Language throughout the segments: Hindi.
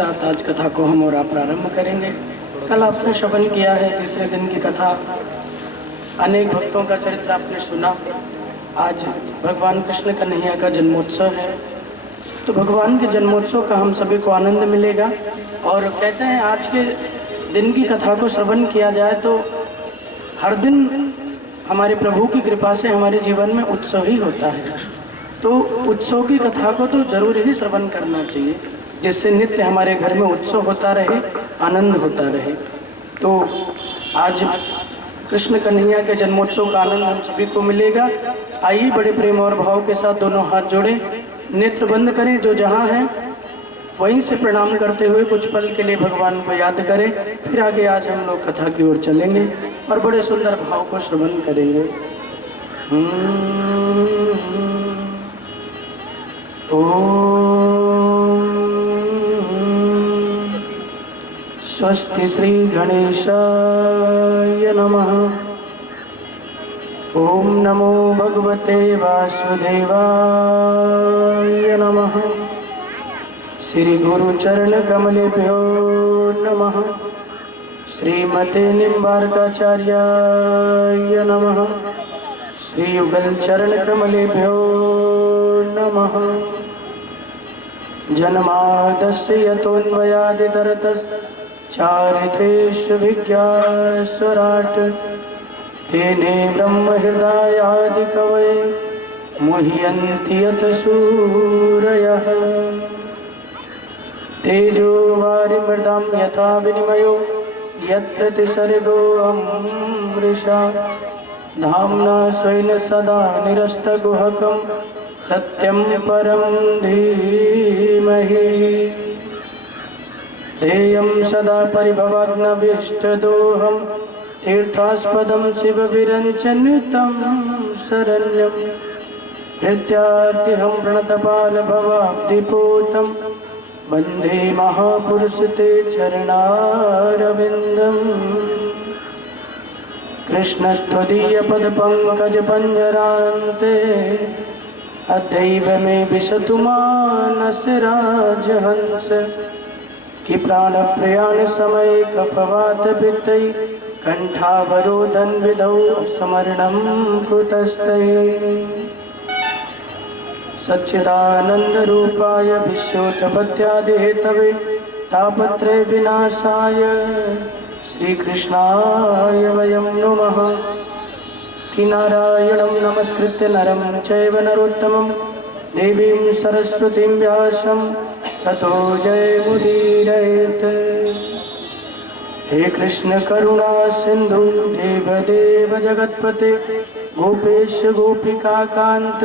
साथ आज कथा को हम और आप प्रारंभ करेंगे। कल आपने श्रवण किया है तीसरे दिन की कथा, अनेक भक्तों का चरित्र आपने सुना। आज भगवान कृष्ण कन्हैया का जन्मोत्सव है, तो भगवान के जन्मोत्सव का हम सभी को आनंद मिलेगा। और कहते हैं आज के दिन की कथा को श्रवण किया जाए तो हर दिन हमारे प्रभु की कृपा से हमारे जीवन में उत्सव ही होता है। तो उत्सव की कथा को तो जरूर ही श्रवण करना चाहिए, जिससे नित्य हमारे घर में उत्सव होता रहे, आनंद होता रहे। तो आज कृष्ण कन्हैया के जन्मोत्सव का आनंद हम सभी को मिलेगा। आइए बड़े प्रेम और भाव के साथ दोनों हाथ जोड़ें, नेत्र बंद करें, जो जहाँ हैं वहीं से प्रणाम करते हुए कुछ पल के लिए भगवान को याद करें। फिर आगे आज हम लोग कथा की ओर चलेंगे और बड़े सुंदर भाव को श्रवण करेंगे। ओम स्वस्ति श्री गणेशाय नमः। ओम नमो भगवते वासुदेवाय नमः। श्री गुरु चरण कमलेभ्यो नमः। श्रीमते निम्बार्काचार्याय नमः। श्री युगल चरण कमलेभ्यो नमः। जन्मादस्य यतोऽन्वयादितरतश्चारितेष्वभिज्ञास्वराट् तेने ब्रह्म हृदयादि कवये मुह्यन्ति यत सूरयः। तेजो वारिमृदां यथा विनिमयो यत्र तिसर्गो अमृषा धाम्ना स्वेन सदा निरस्तगुहकं सत्यं परं धीमहि। ध्येयं सदा परिभवग्नभीष्टदोहं तीर्थास्पदं शिवविरञ्चनुतं शरण्यं प्रत्यार्तिहं प्रणतपालभवाब्धिपूतं वन्दे महापुरुषते चरणारविन्दम्। कृष्णत्वदीयपदपङ्कजपञ्जरान्ते अद्यैव मे विशतु मानसे राजहंस। कि प्राणप्रयाण समये कफवातपित्तै कण्ठावरोधन विधौ स्मरणं कुतस्ते। सच्चिदानन्दरूपाय विश्वोत्पत्त्यादिहेतवे तापत्रय विनाशाय श्रीकृष्णाय वयं नुमः। कि नारायणं नमस्कृत्य नरं चैव नरोत्तमं देवीं सरस्वतीं व्यासं ततो जयमुदीरयेत्। हे कृष्ण करुणा सिन्धु देवदेव जगत्पते गोपेश गोपिकाकान्त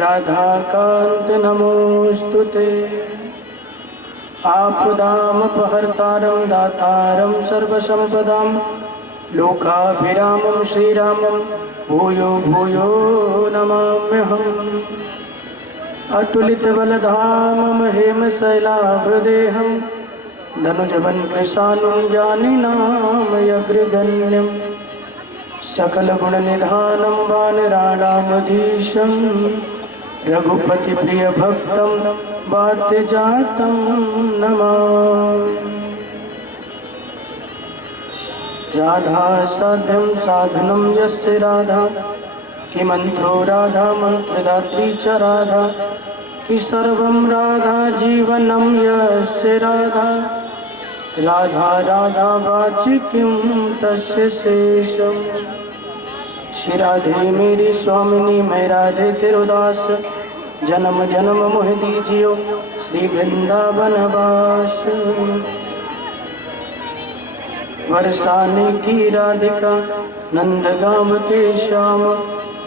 राधाकान्त नमोस्तुते। आपदामपहर्तारं दातारं सर्वसम्पदां लोकाभिरामं श्रीरामं भूयो भूयो नमाम्यहम्। अतुलितबलधामं हेमशैलाभृदेहं धनुजवन्कृशानुं ज्ञानिनां यग्रगण्यं सकलगुणनिधानं वानराणामधीशं रघुपतिप्रियभक्तं वात्यजातं नमामि। राधा साध्यं साधनं यस्य राधा कि मन्त्रो राधा मन्त्रदात्री च राधा कि सर्वं राधा जीवनं यस्य राधा राधा राधा वाचि किं तस्य शेषम्। श्री राधे मेरी स्वामिनी मैं राधे तेरोदास जन्म जन्म मोह दीजियो श्री वृंदावन वास। बरसाने की राधिका नंदगांव के श्याम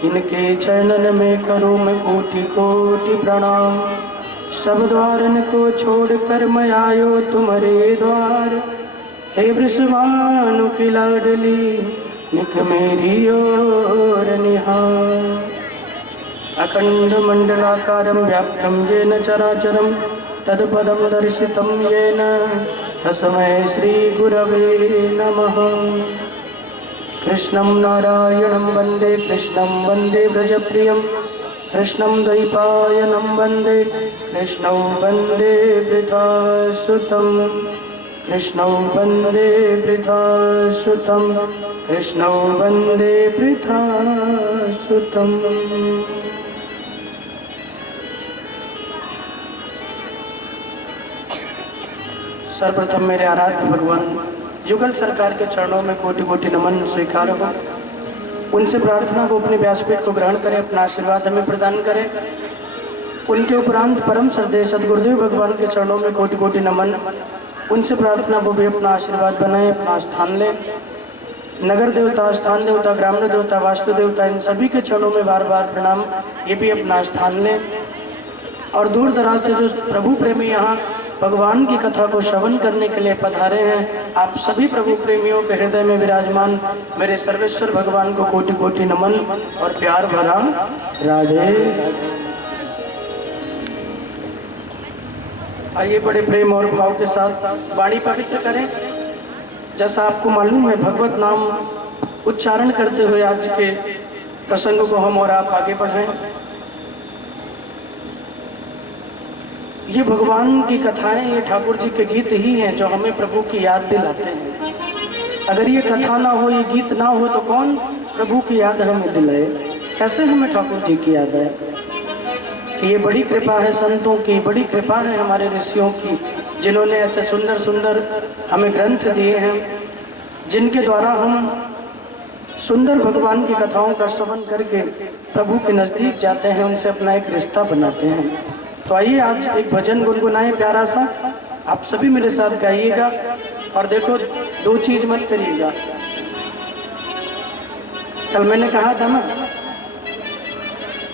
इनके चरणन में करूँ मैं कोटि कोटि प्रणाम। सब द्वारन को छोड़कर मैं आयो तुम्हारे द्वार। हे वृषभानु की लाडली निक मेरी ओर निहार। अखंड मंडलाकारं व्याप्तं येन चराचरं तत्पदं दर्शितं येन तस्मै श्री गुरवे नमः। कृष्णं नारायणं वन्दे कृष्णं वन्दे व्रजप्रियं कृष्णं द्वैपायनं वन्दे कृष्णौ वन्दे वृथासुतं कृष्णौ वन्दे वृथासुतं कृष्णौ वन्दे वृथासुतं। सर्वप्रथम मेरे आराध्य भगवान युगल सरकार के चरणों में कोटि कोटि नमन स्वीकार हो। उनसे प्रार्थना वो अपने व्यासपीठ को ग्रहण करें, अपना आशीर्वाद हमें प्रदान करें। उनके उपरांत परम श्रद्धेय सद्गुरुदेव भगवान के चरणों में कोटि कोटि नमन। उनसे प्रार्थना वो भी अपना आशीर्वाद बनाए, अपना स्थान लें। नगर देवता, स्थान देवता, ग्रामीण देवता, वास्तु देवता, इन सभी के चरणों में बार बार प्रणाम। ये भी अपना स्थान लें। और दूर दराज से जो प्रभु प्रेमी यहाँ भगवान की कथा को श्रवण करने के लिए पधारे हैं, आप सभी प्रभु प्रेमियों के हृदय में विराजमान मेरे सर्वेश्वर भगवान को कोटि कोटि नमन और प्यार भरा राधे। आइए बड़े प्रेम और भाव के साथ वाणी पवित्र करें। जैसा आपको मालूम है, भगवत नाम उच्चारण करते हुए आज के प्रसंग को हम और आप आगे बढ़ाएं। ये भगवान की कथाएं, ये ठाकुर जी के गीत ही हैं जो हमें प्रभु की याद दिलाते हैं। अगर ये कथा ना हो, ये गीत ना हो तो कौन प्रभु की याद हमें दिलाए? कैसे हमें ठाकुर जी की याद आए? ये बड़ी कृपा है संतों की, बड़ी कृपा है हमारे ऋषियों की, जिन्होंने ऐसे सुंदर सुंदर हमें ग्रंथ दिए हैं, जिनके द्वारा हम सुंदर भगवान की कथाओं का श्रवण करके प्रभु के नज़दीक जाते हैं, उनसे अपना एक रिश्ता बनाते हैं। तो आइए आज एक भजन गुनगुनाएं प्यारा सा। आप सभी मेरे साथ गाइएगा। और देखो, दो चीज मत करिएगा। कल मैंने कहा था ना,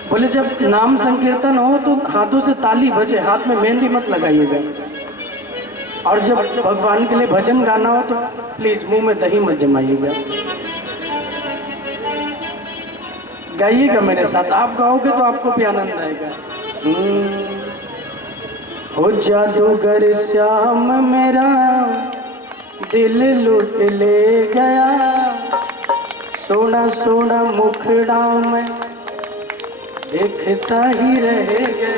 बोले जब नाम संकीर्तन हो तो हाथों से ताली बजे, हाथ में मेहंदी मत लगाइएगा। और जब भगवान के लिए भजन गाना हो तो प्लीज मुंह में दही मत जमाइएगा। गाइएगा मेरे साथ। आप गाओगे तो आपको भी आनंद आएगा। हो जादूगर श्याम मेरा दिल लूट ले गया, सोना सोना मुखड़ा में देखता ही रह गया।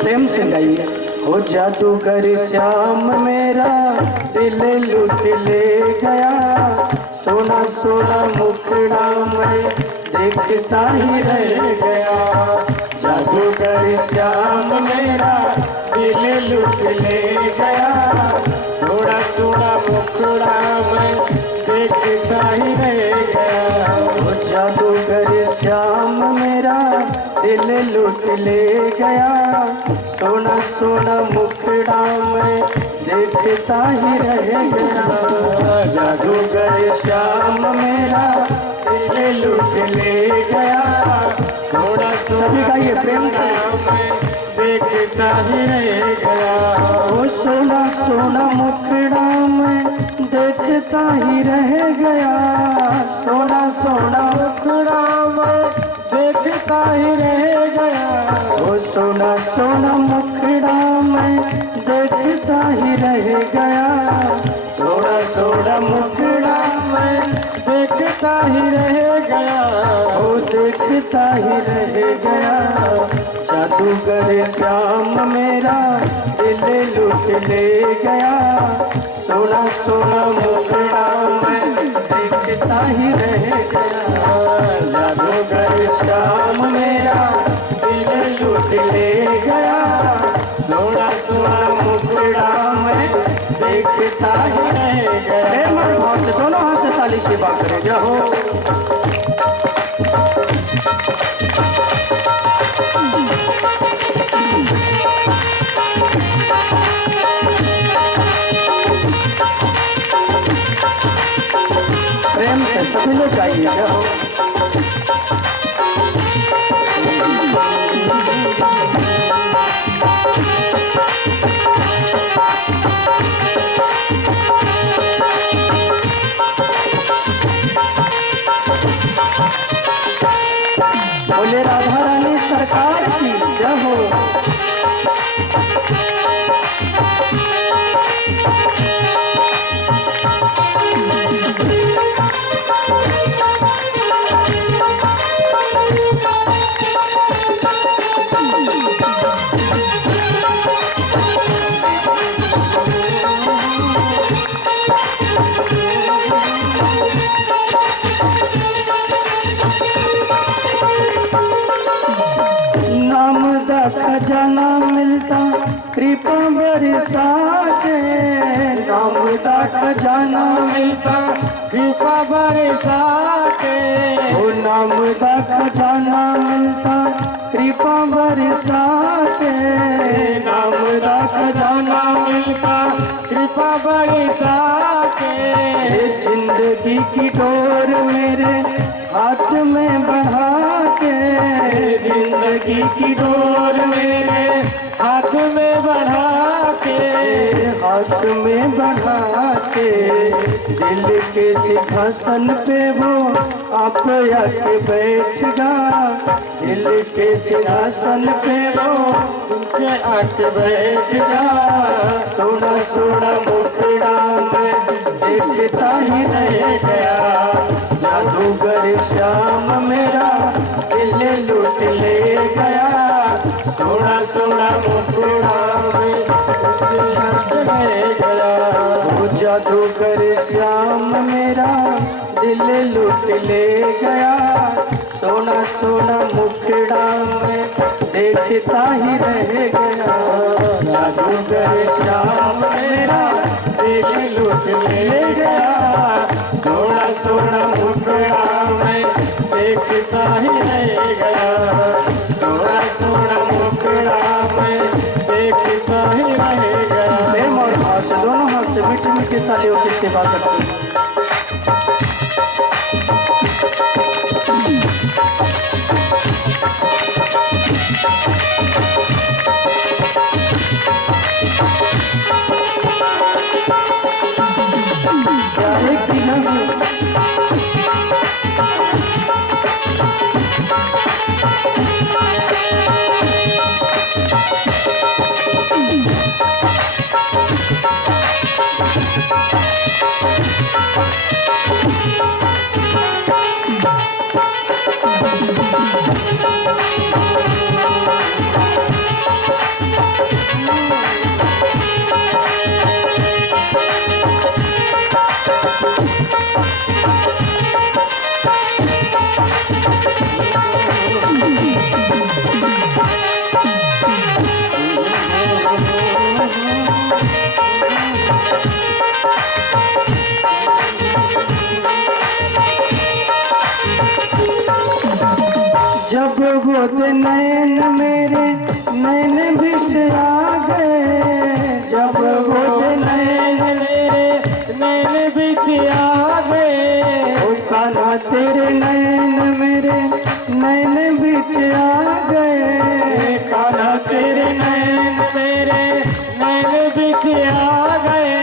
प्रेम से गाइए। हो जादूगर श्याम मेरा दिल लूट ले गया, सोना सोना मुखड़ा में देखता ही रह गया। जादूगर श्याम मेरा दिल लूट ले गया, सोना सोना मुखड़ा में देखता ही रह गया। वो जादूगर श्याम मेरा दिल लूट ले गया, सोना सोना मुखड़ा में देखता ही रह गया। जादूगर श्याम मेरा दिल लूट ले गया, सोना सभी का ये प्रेम से देखता ही रह गया। वो सोना सोना मुखड़ा में देखता ही रह गया, सोना सोना मुखड़ा में देखता ही रह गया। वो सोना सोना मुखड़ा में देखता ही रह गया, सोना सोना मुखड़ा में देखता ही रह गया। वो देखता ही रह गया। जादूगर श्याम मेरा दिल लूट ले गया, सोना सोना मुखड़ा में देखता ही रह गया। जादूगर श्याम मेरा दिल लूट ले गया, सोना सोना मुखड़ा में देखता ही रह गया। दोनों हाथ से ताली से बात करें। जाओ प्रेम से सभी लोग गाइए। जाओ बोले राधा रानी सरकार की जय हो। कृपा बरसा के, नाम का खजाना मिलता कृपा बरसा के, ओ नाम का खजाना मिलता कृपा बरसा के, नाम का खजाना मिलता कृपा बरसा के। जिंदगी की डोर मेरे हाथ में बढ़ा के, जिंदगी की डोर मेरे हाथ में बढ़ा के, हाथ में बढ़ा के, दिल के सिंहासन पे वो आप आके बैठ गा, दिल के सिंहासन पे वो आके बैठ जा। सोना सोना मुखड़ा में देखता ही रह गया, जादूगर श्याम मेरा दिल लूट ले गया, सोना सोना मुखड़ा में रह गया, वो जादूगर श्याम मेरा दिल लूट ले गया, सोना सोना मुखड़ा में देखता ही रह गया, जादूगर श्याम मेरा दिल लूट ले गया, सोना सोना मुखड़ा में देखता ही रह गया, सोना सोना मुखड़ा में देखता ही रह गया। प्रेम और हाथ दोनों हाथ से मीठी मीठी तालियों की सेवा करते हैं। जब वो नैन मेरे नैन बिछड़ा गए, जब वो नैन मेरे नैन बिछड़ा गए, ओ कान्हा तेरे नैन मेरे नैन बिछड़ा गए, कान्हा तेरे नैन मेरे नैन बिछड़ा गए,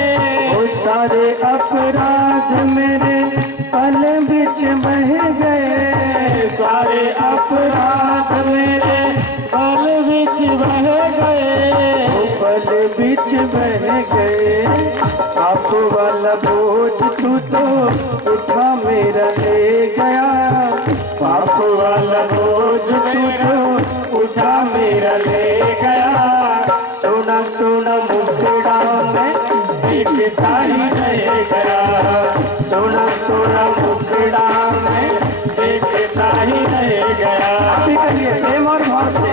ओ सारे अपराध मेरे पल बिच बह गए, सारे अपराध मेरे पल बिच बह गए, पल बिच बह गए, पाप वाला बोझ तू तो उठा मेरा ले गया, पाप वाला बोझ तू तो उठा मेरा ले गया, सोना सोना मुखड़ा में देखता ही रह गया, सोना सोना मुखड़ा में देखता ही रह गया। अभी कहिए प्रेम और भाव से,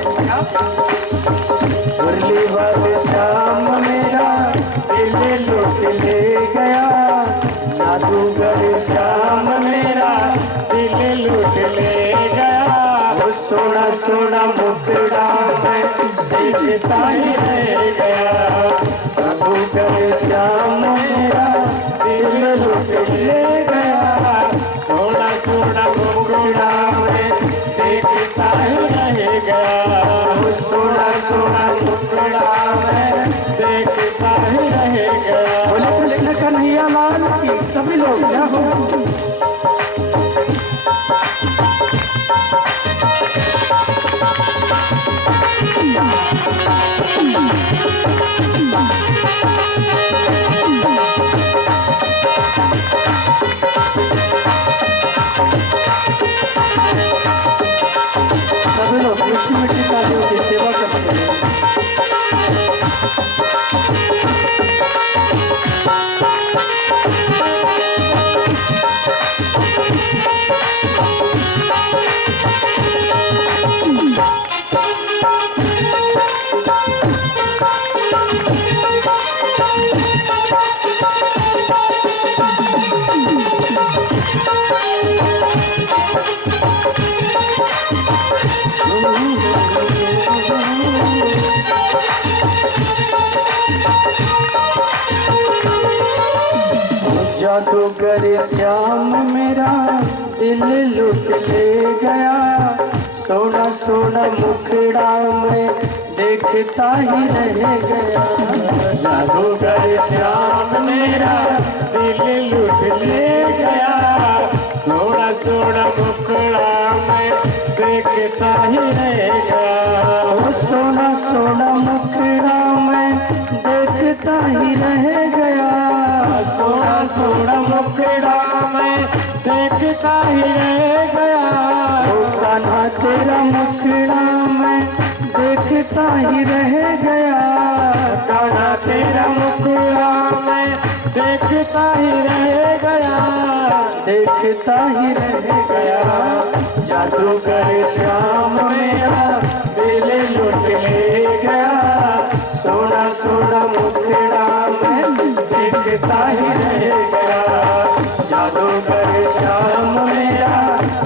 मुरली वाले श्याम मेरा दिल लूट ले गया, जादूगर श्याम मेरा दिल लूट ले गया, वो सोना सोना मुखड़ा में देखता ही रह गया, जादूगर श्याम मेरा दिल लूट ले गया, सोना सोना मुखड़ा में देखता ही रह गया, सोना सोना मुखड़ा में देखता ही रह गया। बोले कृष्ण कन्हैया लाल की। सभी लोग क्या हो सभी लोग मिट्टी मिट्टी तालियों की सेवा करते हैं। जादूगर श्याम मेरा दिल लुट ले गया, सोना सोना मुखड़ा में देखता ही रह गया। जादूगर श्याम मेरा दिल लुट ले गया, सोना सोना मुखड़ा में देखता ही रह गया। सोना सोना मुखड़ा में देखता ही रह गया, सोना सोना मुखड़ा में देखता ही रह गया। ओ कान्हा तेरा मुखड़ा में देखता ही रह गया, कान्हा तेरा मुखड़ा में देखता ही रह गया, देखता ही रह गया। जादूगर श्याम मेरा दिल लुट ले गया, सोना सोना मुखड़ा में देखता ही रह गया। जादूगर श्याम मेरा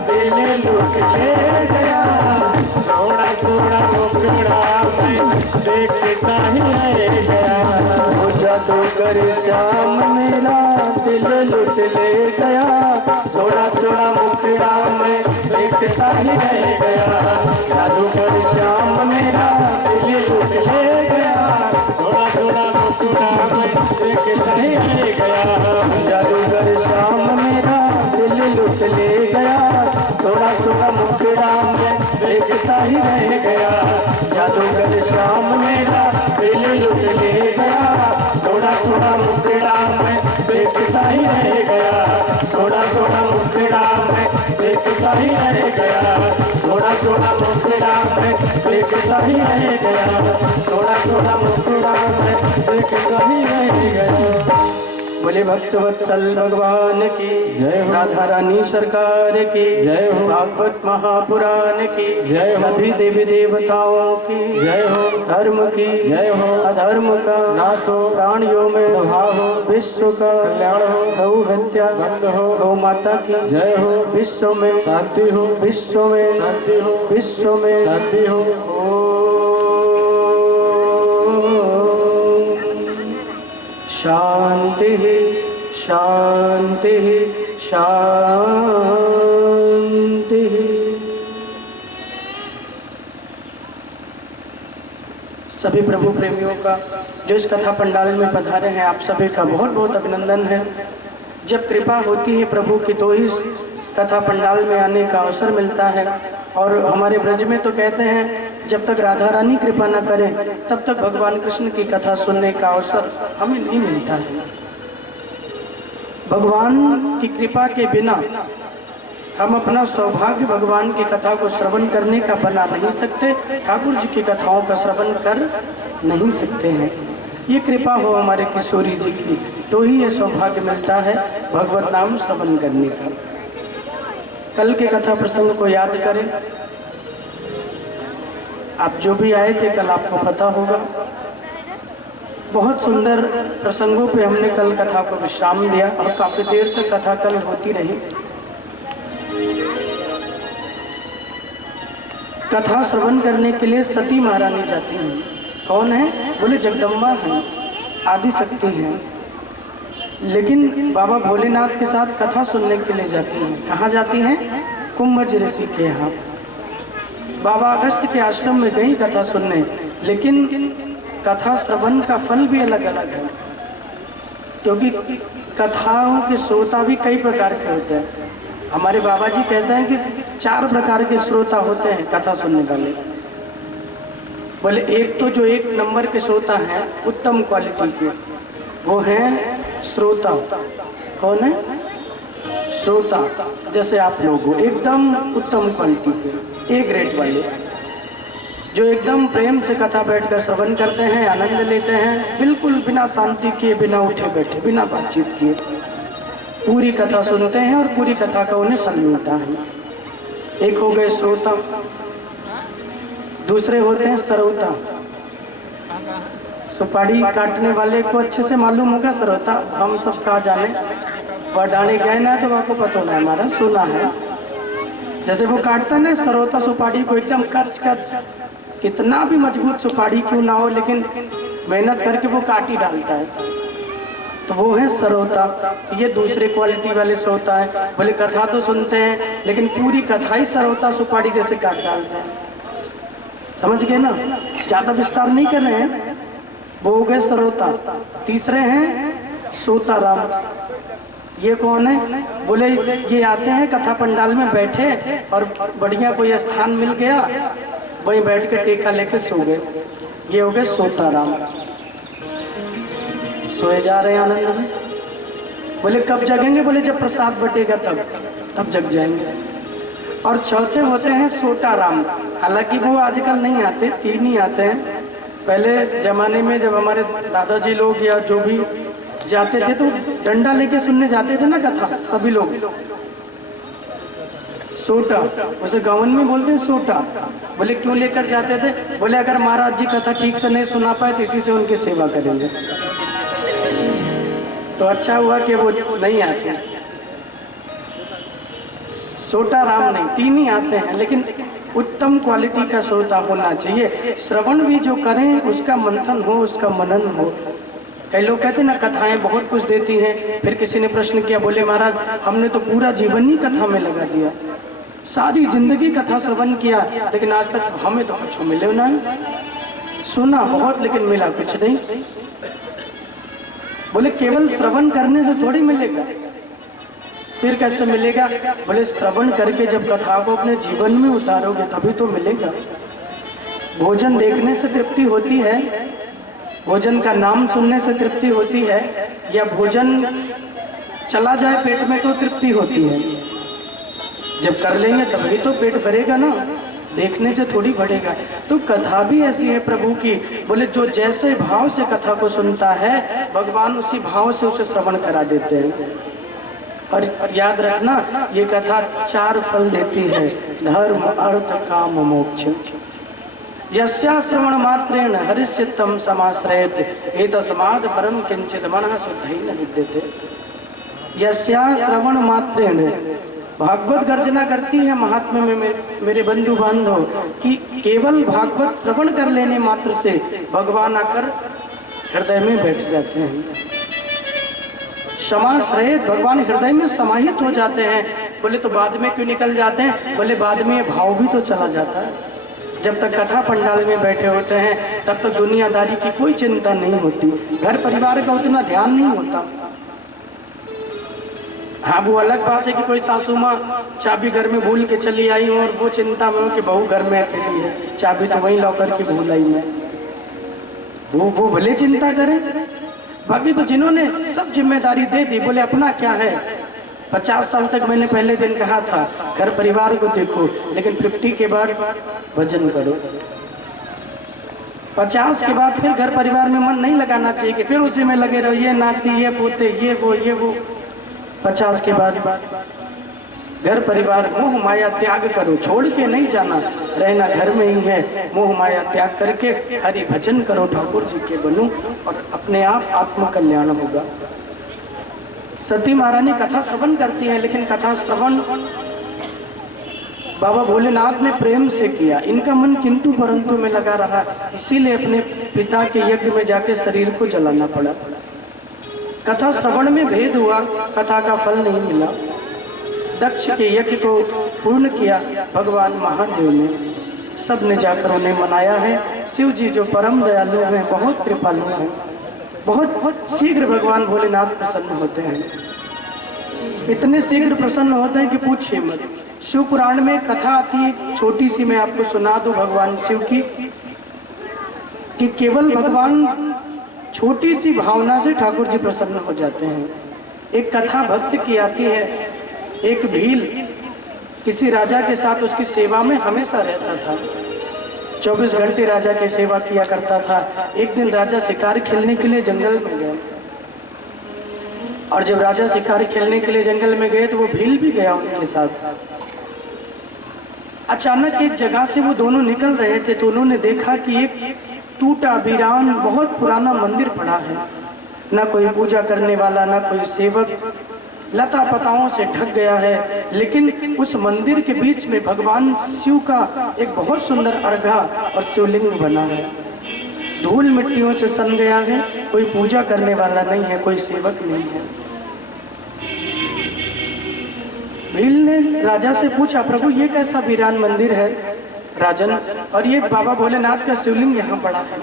दिल लुट ले गया, सोना सोना मुखड़ा में देखता ही रह गया। ओ जादूगर श्याम मेरा दिल लुट ले गया, सोना सोना मुखड़ा में देखता ही रह गया। जादूगर श्याम मेरा दिल लुट ले गया, सोना सोना मुखड़ा में देखता ही रह गया। जादूगर श्याम मेरा दिल लुट ले गया, सोना सोना मुखड़ा में देखता ही रह गया। जादूगर श्याम मेरा दिल लुट ले गया, सोना सोना मुखड़ा में देखता ही रह गया। सोना सोना मुखड़ा में देखता ही रह गया, सोना सोना मुखड़ा में देखता ही रह गया। सोना सोना मुखड़ा में देखता ही रह गया। बोले भक्तवत्सल भगवान की जय हो। राधा रानी सरकार की जय हो। भागवत महापुराण की जय हो। सभी देवी देवताओं की जय हो। धर्म की जय हो। अधर्म का नाश हो, प्राणियों में स्वभाव हो, विश्व का कल्याण हो, गौ हत्या बंद हो, गौ माता की जय हो। विश्व में शांति हो, विश्व में शांति हो, विश्व में शांति हो। शांति शांति शांति। सभी प्रभु प्रेमियों का जो इस कथा पंडाल में पधारे हैं, आप सभी का बहुत बहुत अभिनंदन है। जब कृपा होती है प्रभु की तो ही कथा पंडाल में आने का अवसर मिलता है। और हमारे ब्रज में तो कहते हैं जब तक राधा रानी कृपा न करें तब तक भगवान कृष्ण की कथा सुनने का अवसर हमें नहीं मिलता है। भगवान की कृपा के बिना हम अपना सौभाग्य भगवान की कथा को श्रवण करने का बना नहीं सकते, ठाकुर जी की कथाओं का श्रवण कर नहीं सकते हैं। ये कृपा हो हमारे किशोरी जी की तो ही ये सौभाग्य मिलता है भगवत नाम श्रवण करने का। कल के कथा प्रसंग को याद करें। आप जो भी आए थे कल आपको पता होगा, बहुत सुंदर प्रसंगों पे हमने कल कथा को विश्राम दिया और काफी देर तक कथा कल होती रही। कथा श्रवण करने के लिए सती महारानी जाती हैं। कौन है? बोले जगदम्बा हैं, आदि शक्ति हैं। लेकिन बाबा भोलेनाथ के साथ कथा सुनने के लिए जाती हैं। कहाँ जाती हैं? कुंभज ऋषि के यहाँ। बाबा अगस्त के आश्रम में गई कथा सुनने, लेकिन कथा श्रवण का फल भी अलग अलग है, क्योंकि कथाओं के श्रोता भी कई प्रकार के होते हैं। हमारे बाबा जी कहते हैं कि 4 प्रकार के श्रोता होते हैं कथा सुनने वाले। बोले एक तो जो 1 नंबर के श्रोता हैं, उत्तम क्वालिटी के, वो हैं श्रोता। कौन है? श्रोता। जैसे आप लोग हो, एकदम उत्तम क्वालिटी के, ए ग्रेड वाले, जो एकदम प्रेम से कथा बैठकर श्रवण करते हैं, आनंद लेते हैं, बिल्कुल बिना शांति किए, बिना उठे बैठे, बिना बातचीत किए पूरी कथा सुनते हैं और पूरी कथा का उन्हें फल मिलता है। एक हो गए श्रोता, दूसरे होते हैं श्रोता। सुपारी काटने वाले को अच्छे से मालूम होगा श्रोता, हम सब कहा जाने, वह डाले गए ना तो आपको पता होना, हमारा सुना है। जैसे वो काटता ना श्रोता सुपारी को एकदम कच कच, कितना भी मजबूत सुपारी क्यों ना हो, लेकिन मेहनत करके वो काट ही डालता है। तो वो है श्रोता, ये दूसरे क्वालिटी वाले श्रोता है। बोले कथा तो सुनते हैं लेकिन पूरी कथा ही श्रोता सुपारी जैसे काट डालते हैं। समझ गए ना, ज्यादा विस्तार नहीं कर रहे हैं। वो हो गए श्रोता। तीसरे हैं सोताराम। ये कौन है? बोले ये आते हैं कथा पंडाल में बैठे और बढ़िया कोई स्थान मिल गया वहीं बैठ के टेका लेके सो गए। ये हो गए सोताराम, सोए जा रहे हैं आनंद में। बोले कब जगेंगे? बोले जब प्रसाद बटेगा तब जग जाएंगे। और चौथे होते हैं सोटाराम। हालांकि वो आजकल नहीं आते, 3 ही आते हैं। पहले जमाने में जब हमारे दादाजी लोग या जो भी जाते थे तो डंडा लेके सुनने जाते थे ना कथा, सभी लोग। सोटा, उसे गाँव में बोलते हैं सोटा। बोले क्यों लेकर जाते थे? बोले अगर महाराज जी कथा ठीक से नहीं सुना पाए तो इसी से उनकी सेवा करेंगे। तो अच्छा हुआ कि वो नहीं आते। सोटा राम नहीं, 3 ही आते हैं, लेकिन उत्तम क्वालिटी का श्रोता होना चाहिए। श्रवण भी जो करें उसका मंथन हो, उसका मनन हो। कई लोग कहते हैं ना कथाएं बहुत कुछ देती हैं। फिर किसी ने प्रश्न किया, बोले महाराज हमने तो पूरा जीवन ही कथा में लगा दिया, सारी जिंदगी कथा श्रवण किया, लेकिन आज तक हमें तो कुछ मिले ना। सुना बहुत लेकिन मिला कुछ नहीं। बोले केवल श्रवण करने से थोड़ी मिलेगा, फिर कैसे मिलेगा? बोले श्रवण करके जब कथा को अपने जीवन में उतारोगे तभी तो मिलेगा। भोजन देखने से तृप्ति होती है, भोजन का नाम सुनने से तृप्ति होती है, या भोजन चला जाए पेट में तो तृप्ति होती है। जब कर लेंगे तभी तो पेट भरेगा ना, देखने से थोड़ी बढ़ेगा। तो कथा भी ऐसी है प्रभु की। बोले जो जैसे भाव से कथा को सुनता है भगवान उसी भाव से उसे श्रवण करा देते हैं। और याद रखना ये कथा 4 फल देती है, धर्म अर्थ काम मोक्ष। यस्या श्रवण मात्रेण हरिश्चित्तम समाश्रयेत एतस्माद् परम किंचित मनः शुद्धेन विद्यते। यस्या श्रवण मात्रेण, भागवत गर्जना करती है महात्म्य में मेरे बंधु बांधव कि केवल भागवत श्रवण कर लेने मात्र से भगवान आकर हृदय में बैठ जाते हैं। समाश्रयेत, भगवान हृदय में समाहित हो जाते हैं। बोले तो बाद में क्यों निकल जाते हैं? बोले बाद में भाव भी तो चला जाता है। जब तक कथा पंडाल में बैठे होते हैं तब तक दुनियादारी की कोई चिंता नहीं होती, घर परिवार का उतना ध्यान नहीं होता। हाँ वो अलग बात है कि कोई सासू माँ चाबी घर में भूल के चली आई हो और वो चिंता में हो कि बहू घर में अकेली है, चाबी तो वहीं लॉकर की भूल आई मैं, वो भले चिंता करे। बाकी तो जिन्होंने सब जिम्मेदारी दे दी, बोले अपना क्या है। 50 साल तक मैंने पहले दिन कहा था घर परिवार को देखो, लेकिन 50 के बाद भजन करो। 50 के बाद फिर घर परिवार में मन नहीं लगाना चाहिए कि फिर उसी में लगे रहो, ये नाती ये पोते ये वो। 50 के बाद घर परिवार मोह माया त्याग करो, छोड़ के नहीं जाना, रहना घर में ही है। मोह माया त्याग करके हरि भजन करो, ठाकुर जी के बनो और अपने आप आत्म कल्याण होगा। सती महारानी कथा श्रवण करती हैं, लेकिन कथा श्रवण बाबा भोलेनाथ ने प्रेम से किया। इनका मन किंतु परंतु में लगा रहा, इसीलिए अपने पिता के यज्ञ में जाके शरीर को जलाना पड़ा। कथा श्रवण में भेद हुआ, कथा का फल नहीं मिला। दक्ष के यज्ञ को पूर्ण किया भगवान महादेव ने, सब ने जाकर उन्हें मनाया है। शिव जी जो परम दयालु हैं, बहुत कृपालु हैं, बहुत शीघ्र भगवान भोलेनाथ प्रसन्न होते हैं। इतने शीघ्र प्रसन्न होते हैं कि पूछिए मत। शिव पुराण में कथा आती है, छोटी सी मैं आपको सुना दूं भगवान शिव की, कि केवल भगवान छोटी सी भावना से ठाकुर जी प्रसन्न हो जाते हैं। एक कथा भक्त की आती है, एक भील किसी राजा के साथ उसकी सेवा में हमेशा रहता था, 24 घंटे राजा की सेवा किया करता था। एक दिन राजा शिकार खेलने के लिए जंगल में गए, और जब राजा शिकार खेलने के लिए जंगल में गए तो वो भील भी गया उनके साथ। अचानक एक जगह से वो दोनों निकल रहे थे तो उन्होंने देखा कि एक टूटा वीरान बहुत पुराना मंदिर पड़ा है, ना कोई पूजा करने वाला ना कोई सेवक, लता पताओं से ढक गया है। लेकिन उस मंदिर के बीच में भगवान शिव का एक बहुत सुंदर अर्घा और शिवलिंग बना है। धूल मिट्टियों से सन गया है, कोई पूजा करने वाला नहीं है, कोई सेवक नहीं है। भील ने राजा से पूछा, प्रभु ये कैसा वीरान मंदिर है राजन, और ये बाबा भोलेनाथ का शिवलिंग यहाँ पड़ा है।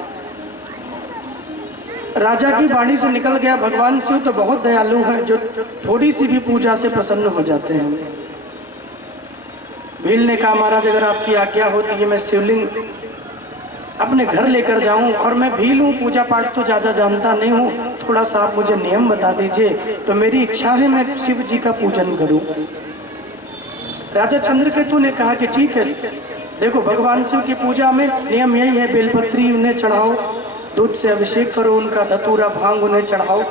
राजा की वाणी से निकल गया, भगवान शिव तो बहुत दयालु हैं, जो थोड़ी सी भी पूजा से प्रसन्न हो जाते हैं। भील ने कहा, महाराज अगर आपकी आज्ञा होती है मैं शिवलिंग अपने घर लेकर जाऊं, और मैं भील हूँ, पूजा पाठ तो ज़्यादा जानता नहीं हूँ, थोड़ा सा आप मुझे नियम बता दीजिए, तो मेरी इच्छा है मैं शिव जी का पूजन करूं। राजा चंद्रकेतु ने कहा कि ठीक है, देखो भगवान शिव की पूजा में नियम यही है, बेलपत्री उन्हें चढ़ाओ, दूध से अभिषेक करो, उनका धतूरा भांग उन्हें चढ़ाओ,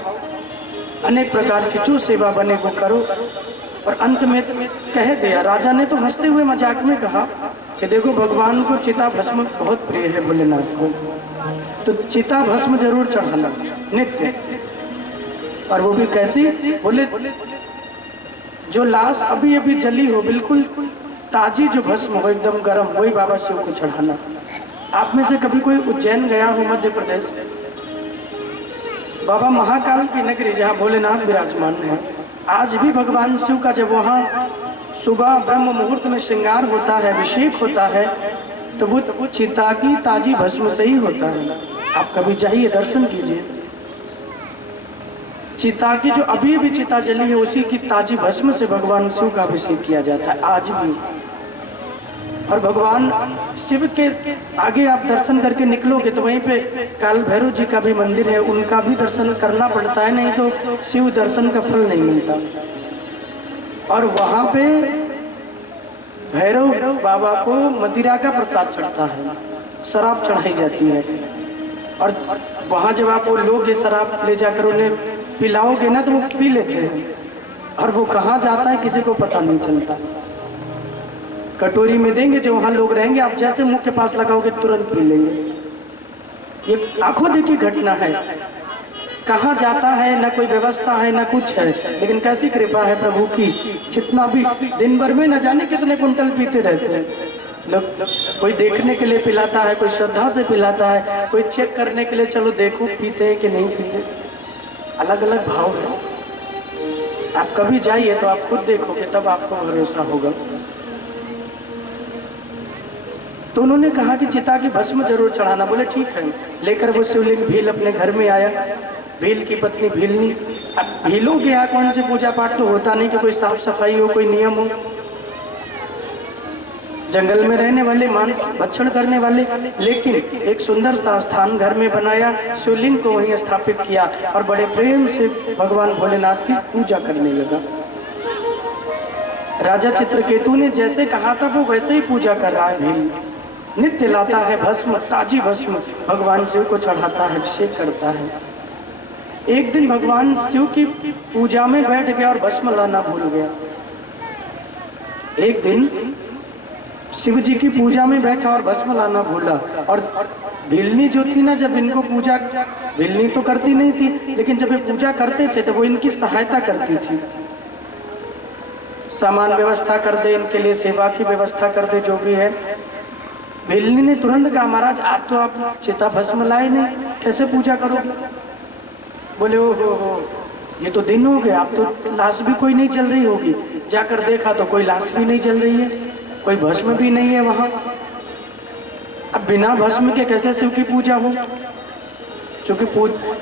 अनेक प्रकार की जो सेवा बने वो करो। और अंत में कह दिया, राजा ने तो हंसते हुए मजाक में कहा कि देखो भगवान को चिता भस्म बहुत प्रिय है भोलेनाथ को, तो चिता भस्म जरूर चढ़ाना नित्य। और वो भी कैसी? बोले जो लाश अभी अभी जली हो, बिल्कुल ताजी जो भस्म हो एकदम गर्म, वही बाबा शिव को चढ़ाना। आप में से कभी कोई उज्जैन गया हो मध्य प्रदेश? बाबा महाकाल की नगरी जहाँ भोलेनाथ विराजमान है, आज भी भगवान शिव का जब वहाँ सुबह ब्रह्म मुहूर्त में श्रृंगार होता है, अभिषेक होता है, तो वो चिता की ताजी भस्म से ही होता है। आप कभी जाइए, दर्शन कीजिए। चिता की जो अभी भी चिता जली है, उसी की ताजी भस्म से भगवान शिव का अभिषेक किया जाता है आज भी। और भगवान शिव के आगे आप दर्शन करके निकलोगे तो वहीं पे काल भैरव जी का भी मंदिर है, उनका भी दर्शन करना पड़ता है, नहीं तो शिव दर्शन का फल नहीं मिलता। और वहाँ पे भैरव बाबा को मदिरा का प्रसाद चढ़ता है, शराब चढ़ाई जाती है। और वहाँ जब आप वो लोग ये शराब ले जाकर उन्हें पिलाओगे ना, तो वो पी लेते हैं, और वो कहाँ जाता है किसी को पता नहीं चलता। कटोरी में देंगे, जो वहाँ लोग रहेंगे, आप जैसे मुंह के पास लगाओगे तुरंत पी लेंगे। ये आंखों देखी घटना है। कहाँ जाता है, ना कोई व्यवस्था है ना कुछ है, लेकिन कैसी कृपा है प्रभु की, जितना भी दिन भर में न जाने कितने कुंटल पीते रहते हैं लोग। कोई देखने के लिए पिलाता है, कोई श्रद्धा से पिलाता है, कोई चेक करने के लिए चलो देखो पीते हैं कि नहीं पीते। अलग अलग भाव है। आप कभी जाइए तो आप खुद देखोगे, तब आपको भरोसा होगा। तो उन्होंने कहा कि चिता की भस्म जरूर चढ़ाना। बोले ठीक है। लेकर वो शिवलिंग भील अपने घर में आया। भील की पत्नी भीलनी। अब भीलों के यहाँ कौन से पूजा पाठ तो होता नहीं कि कोई साफ सफाई हो, कोई नियम हो। जंगल में रहने वाले, मांस भक्षण करने वाले, लेकिन एक सुंदर सा स्थान घर में बनाया, शिवलिंग को वहीं स्थापित किया और बड़े प्रेम से भगवान भोलेनाथ की पूजा करने लगा। राजा चित्रकेतु ने जैसे कहा था वो वैसे ही पूजा कर रहा है। भील नित्य लाता है भस्म, ताजी भस्म, भगवान शिव को चढ़ाता है, अभिषेक करता है। एक दिन भगवान शिव की पूजा में बैठ गया और भस्म लाना भूल गया। एक दिन शिव जी की पूजा में बैठा और भस्म लाना भूला। और भीलनी जो थी ना, जब इनको पूजा, भीलनी तो करती नहीं थी, लेकिन जब ये पूजा करते थे तो वो इनकी सहायता करती थी। सामान व्यवस्था कर दे, इनके लिए सेवा की व्यवस्था कर दे, जो भी है। भीलनी ने तुरंत कहा, महाराज आप तो आप चिता भस्म लाए नहीं, कैसे पूजा करोगे? बोले ओ हो, ये तो दिन हो गए, आप तो लाश भी कोई नहीं जल रही होगी। जाकर देखा तो कोई लाश भी नहीं जल रही है, कोई भस्म भी नहीं है वहाँ। अब बिना भस्म के कैसे शिव की पूजा हो? क्योंकि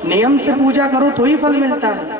नियम से पूजा करो तो ही फल मिलता है।